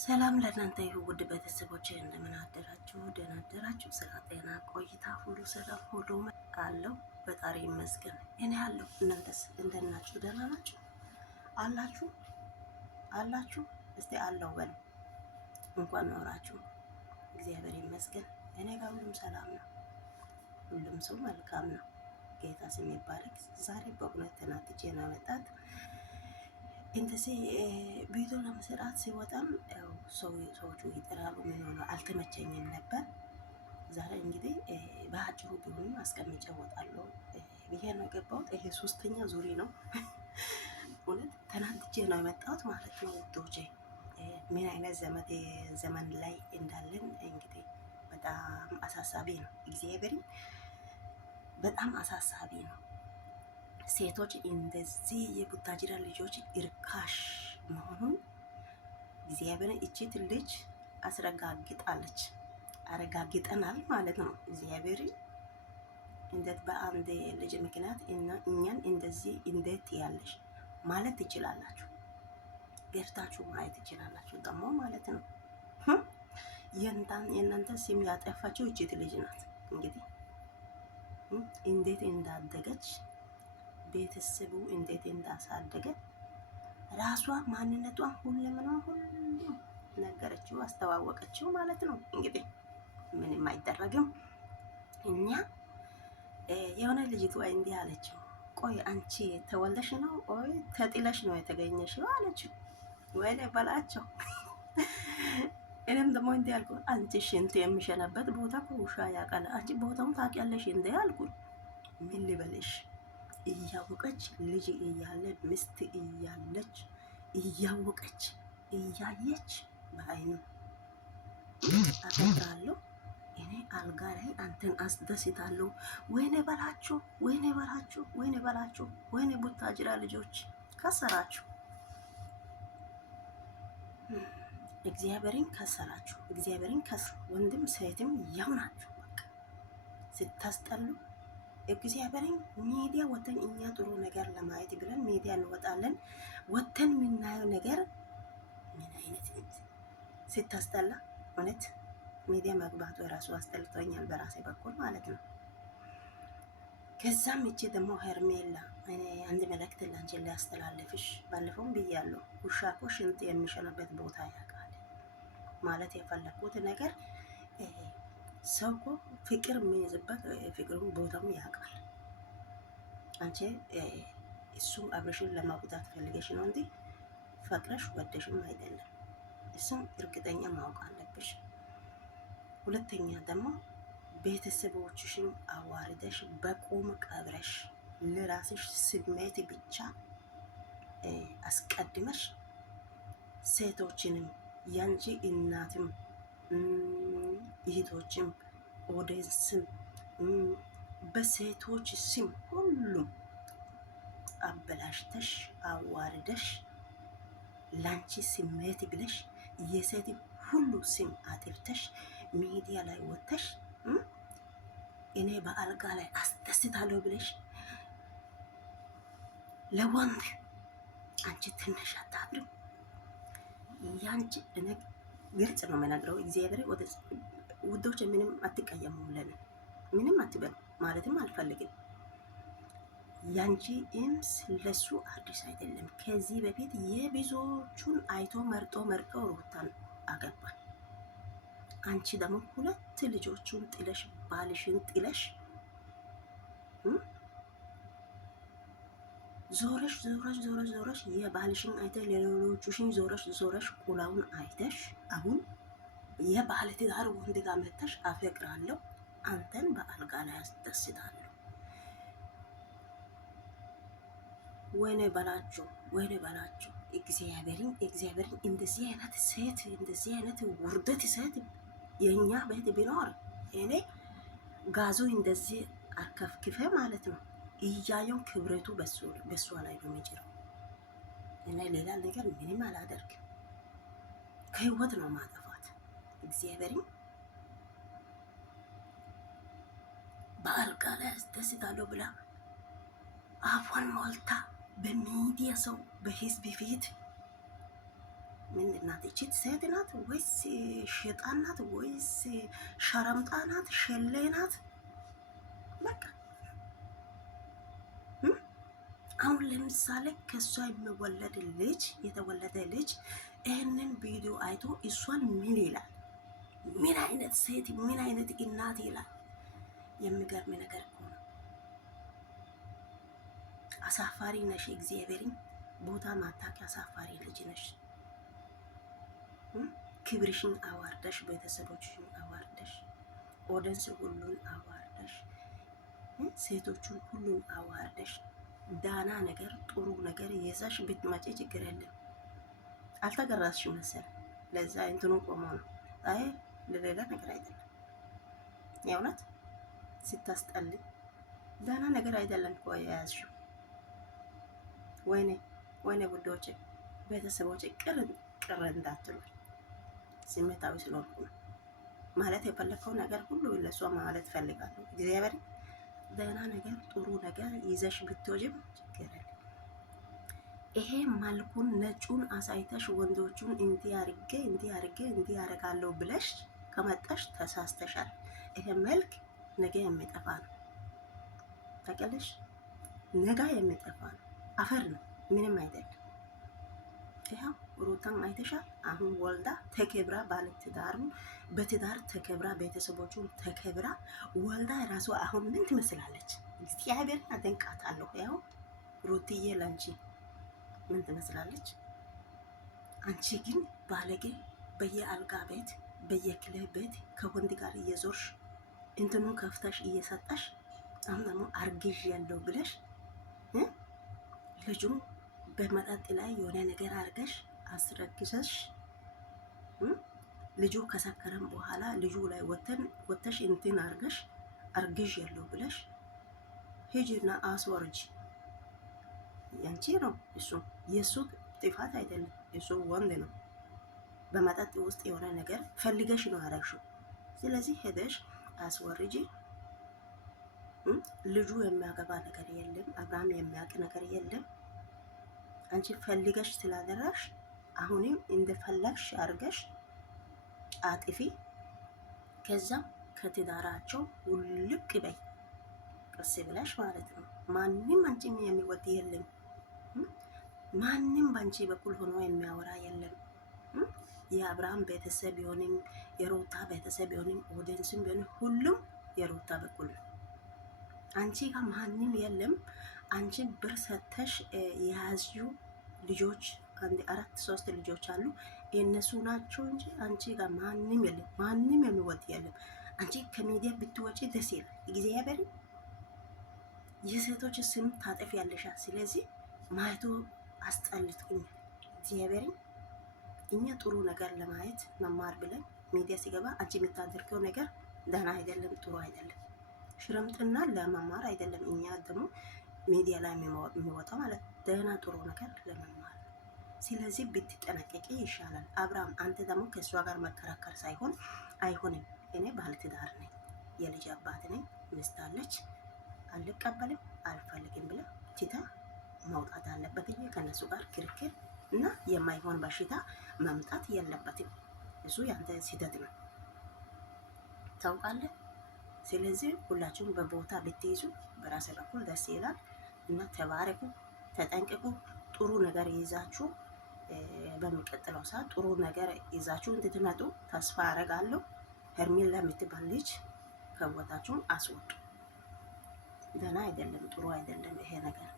ሰላም ለእናንተ ይሁን ውድ ቤተሰቦች፣ እንደምን አደራችሁ? ደህና አደራችሁ? ስራ፣ ጤና፣ ቆይታ ሁሉ ሰላም ሁሉ አለው። ፈጣሪ ይመስገን እኔ አለሁ። እናንተስ እንደናችሁ? ደህና ናችሁ? አላችሁ አላችሁ? እስቲ አለው በሉ። እንኳን ኖራችሁ። እግዚአብሔር ይመስገን እኔ ጋር ሁሉም ሰላም ነው። ሁሉም ሰው መልካም ነው። ጌታ ስም ይባረክ። ዛሬ በእውነት ተናትጄ ነው የመጣሁት። እንደዚህ ቪዲዮ ለመስራት ሲወጣም ያው ሰዎቹ ይጠራሉ። ምን ሆነ አልተመቸኝም ነበር። ዛሬ እንግዲህ በአጭሩ ቢሆንም አስቀምጬ እወጣለሁ ብዬ ነው የገባሁት። ይሄ ሶስተኛ ዙሪ ነው። እውነት ተናድጄ ነው የመጣሁት ማለት ነው ውዶቼ። ምን አይነት ዘመን ላይ እንዳለን እንግዲህ በጣም አሳሳቢ ነው። እግዚአብሔር በጣም አሳሳቢ ነው። ሴቶች እንደዚህ የቡታጅራ ልጆች እርካሽ መሆኑን እግዚአብሔርን እቺት ልጅ አስረጋግጣለች። አረጋግጠናል ማለት ነው። እግዚአብሔር እንዴት በአንድ ልጅ ምክንያት እኛን እንደዚህ እንዴት ያለሽ ማለት ትችላላችሁ። ገፍታችሁ ማየት ትችላላችሁ ደግሞ ማለት ነው። የእናንተ ስም ያጠፋችው እቺት ልጅ ናት። እንግዲህ እንዴት እንዳደገች ቤተሰቡ እንዴት እንዳሳደገ ራሷ ማንነቷን ሁሉ ነገረችው፣ አስተዋወቀችው ማለት ነው። እንግዲህ ምንም አይደረግም። እኛ የሆነ ልጅቷ እንዲህ አለችው፣ ቆይ አንቺ ተወልደሽ ነው ወይ ተጥለሽ ነው የተገኘሽው አለችው። ወይኔ በላቸው። እኔም ደግሞ እንዲህ አልኩ፣ አንቺ ሽንት የሚሸናበት ቦታ ውሻ ያውቃል፣ አንቺ ቦታውን ታውቂያለሽ እንዴ አልኩኝ። ምን ልበልሽ? እያወቀች ልጅ እያለ ሚስት እያለች እያወቀች እያየች በአይኑ አፈቅራለሁ እኔ አልጋ ላይ አንተን አስደስታለሁ። ወይኔ በላችሁ፣ ወይኔ በላችሁ፣ ወይኔ በላችሁ፣ ወይኔ ቡታጅራ ልጆች ከሰራችሁ፣ እግዚአብሔርን ከሰራችሁ፣ እግዚአብሔርን ወንድም ሴትም ያው ናችሁ። በቃ ስታስጠሉ እግዚአብሔርን ሚዲያ ወተን እኛ ጥሩ ነገር ለማየት ብለን ሚዲያ እንወጣለን። ወተን የምናየው ነገር ምን አይነት ስታስጠላ! እውነት ሚዲያ መግባቱ የራሱ አስጠልቶኛል በራሴ በኩል ማለት ነው። ከዛም እቺ ደግሞ ሄርሜላ እኔ አንድ መልእክት ላንቺ ሊያስተላልፍሽ ባለፈውም ብያለሁ። ውሻ እኮ ሽንት የሚሸናበት ቦታ ያውቃል ማለት የፈለኩት ነገር ሰው እኮ ፍቅር የሚይዝበት ፍቅሩን ቦታውን ያውቃል። አንቺ እሱም አብረሽን ለማጉዳት ፈልገሽ ነው እንጂ ፈቅረሽ ወደሽም አይደለም። እሱም እርግጠኛ ማወቅ አለብሽ። ሁለተኛ ደግሞ ቤተሰቦችሽን አዋርደሽ በቁም ቀብረሽ ለራስሽ ስሜት ብቻ አስቀድመሽ ሴቶችንም ያንቺ እናትም እህቶችም ኦዲየንስም በሴቶች ስም ሁሉም አበላሽተሽ አዋርደሽ ላንቺ ስሜት ብለሽ የሴት ሁሉ ስም አጥፍተሽ ሚዲያ ላይ ወጥተሽ እኔ በአልጋ ላይ አስደስታለሁ ብለሽ ለወንድ አንቺ ትንሽ አታፍሪም? ያንቺ እኔ ግልጽ ነው የምነግረው። እግዚአብሔር ውዶች ምንም አትቀየሙ፣ ለኔ ምንም አትበሉ ማለትም አልፈልግም። ያንቺ ኢምስ ለሱ አዲስ አይደለም። ከዚህ በፊት የብዙዎቹን አይቶ መርጦ ሩታን አገባል። አንቺ ደግሞ ሁለት ልጆቹን ጥለሽ ባልሽን ጥለሽ ዞረሽ የባልሽን አይተሽ ሌሎቹሽን ዞረሽ ቁላውን አይተሽ አሁን የባለ ትዳር ወንድ ጋር መተሽ አፈቅራለሁ አንተን በአልጋ ላይ አስደስታለሁ። ወይኔ በላችሁ፣ ወይኔ በላችሁ። እግዚአብሔርን እንደዚህ አይነት ውርደት ሴት የኛ ቤት ቢኖር እኔ ጋዙ እንደዚህ አርከፍክፈ ማለት ነው እያየው ክብረቱ በሷ ላይ ነው የሚጭረው። እኔ ሌላ ነገር ምንም አላደርግም። ከህይወት ነው ማጠፋት። እግዚአብሔርን በአልጋ ላይ አስደስታለሁ ብላ አፏን ሞልታ በሚዲያ ሰው በህዝብ ፊት ምንድን ናት? እቺት ሴት ናት ወይስ ሸጣን ናት ወይስ ሸረምጣ ናት? ሸሌ ናት? በቃ አሁን ለምሳሌ ከሷ የሚወለድ ልጅ የተወለደ ልጅ ይህንን ቪዲዮ አይቶ እሷን ምን ይላል? ምን አይነት ሴት ምን አይነት እናት ይላል? የሚገርም ነገር እኮ ነው። አሳፋሪ ነሽ። እግዚአብሔርን ቦታ ማታቂ አሳፋሪ ልጅ ነሽ። ክብርሽን አዋርደሽ ቤተሰቦችሽን አዋርደሽ ኦደንስ ሁሉን አዋርደሽ ሴቶቹን ሁሉን አዋርደሽ ዳና ነገር ጥሩ ነገር ይዘሽ ብትመጪ ችግር የለም። አልተገራዝሽ መሰል ለዛ እንትኑ ቆሞ ነው። አይ ለሌላ ነገር አይደለም። የእውነት ስታስጠልኝ ዳና ነገር አይደለም እኮ የያዝሽው። ወይኔ ወይኔ ውዶቼ ቤተሰቦቼ ቅር እንዳትሉ ስሜታዊ ስለሆንኩ ነው። ማለት የፈለከው ነገር ሁሉ ለሷ ማለት ፈልጋለሁ። እግዚአብሔር ደህና ነገር ጥሩ ነገር ይዘሽ ብትወጂም ችግር የለም። ይሄ መልኩን ነጩን አሳይተሽ ወንዶቹን እንዲህ አርጌ ያረጋለሁ ብለሽ ከመጣሽ ተሳስተሻል። ይሄ መልክ ነገ የሚጠፋ ነው። ታውቂያለሽ፣ ነገ የሚጠፋ ነው። አፈር ነው፣ ምንም አይደለም። ይኸው ሩታን አይተሻል። አሁን ወልዳ ተከብራ ባለትዳሩን በትዳር ተከብራ ቤተሰቦቹን ተከብራ ወልዳ ራሱ አሁን ምን ትመስላለች? እግዚአብሔር አደንቃታለሁ። ያው ሩትዬ ላንቺ ምን ትመስላለች? አንቺ ግን ባለጌ በየአልጋ ቤት በየክለብ ቤት ከወንድ ጋር እየዞርሽ እንትኑን ከፍተሽ እየሰጠሽ አሁን ደግሞ አርግዥ ያለው ብለሽ ልጁ በመጠጥ ላይ የሆነ ነገር አርገሽ አስረግዘሽ ልጁ ከሰከረም በኋላ ልጁ ላይ ወተሽ እንትን አርገሽ አርግዥ ያለው ብለሽ ሂጂና አስወርጂ። ያንቺ ነው እሱ፣ የሱ ጥፋት አይደለም። እሱ ወንድ ነው። በመጠጥ ውስጥ የሆነ ነገር ፈልገሽ ነው ያረግሽው። ስለዚህ ሄደሽ አስወርጂ። ልጁ የሚያገባ ነገር የለም። አብርሃም የሚያውቅ ነገር የለም። አንቺ ፈልገሽ ስላደረግሽ አሁንም እንደፈለግሽ አርገሽ አጥፊ። ከዛም ከትዳራቸው ውልቅ በይ ቀስ ብለሽ ማለት ነው። ማንም አንቺን የሚወድ የለም። ማንም ባንቺ በኩል ሆኖ የሚያወራ የለም። የአብርሃም ቤተሰብ ቢሆንም የሩታ ቤተሰብ ቢሆንም ኦዲየንስም ቢሆንም ሁሉም የሩታ በኩል ነው። አንቺ ጋር ማንም የለም። አንቺ ብር ሰተሽ የያዝዩ ልጆች አንድ 4-3 ልጆች አሉ። የነሱ ናቸው እንጂ አንቺ ጋር ማንም የለም። ማንም የሚወድ የለም። አንቺ ከሚዲያ ብትወጪ ደስ ይላል። እግዚአብሔር የሴቶች ስም ታጠፍ ያለሻ። ስለዚህ ማየቱ አስጠልቶኛል። እግዚአብሔር እኛ ጥሩ ነገር ለማየት መማር ብለን ሚዲያ ሲገባ አንቺ የምታደርገው ነገር ደህና አይደለም፣ ጥሩ አይደለም። ሽረምጥና ለመማር አይደለም። እኛ ደግሞ ሚዲያ ላይ የሚወጣው ማለት ደህና ጥሩ ነገር ለመማር። ስለዚህ ብትጠነቀቂ ይሻላል። አብርሃም አንተ ደግሞ ከእሷ ጋር መከራከር ሳይሆን አይሆንም። እኔ ባለትዳር ነኝ፣ የልጅ አባት ነኝ፣ ሚስት አለች፣ አልቀበልም አልፈልግም ብለ ትታ መውጣት አለበት እንጂ ከነሱ ጋር ክርክር እና የማይሆን በሽታ መምጣት የለበትም። እሱ ያንተ ስህተት ነው ታውቃለህ። ስለዚህ ሁላችሁም በቦታ ብትይዙ በራሴ በኩል ደስ ይላል እና ተባረኩ፣ ተጠንቅቁ። ጥሩ ነገር ይዛችሁ በሚቀጥለው ሰዓት ጥሩ ነገር ይዛችሁ እንድትመጡ ተስፋ አረጋለሁ። ሄርሜላ የምትባል ልጅ ከቦታችሁን አስወጡ። ደህና አይደለም፣ ጥሩ አይደለም ይሄ ነገር።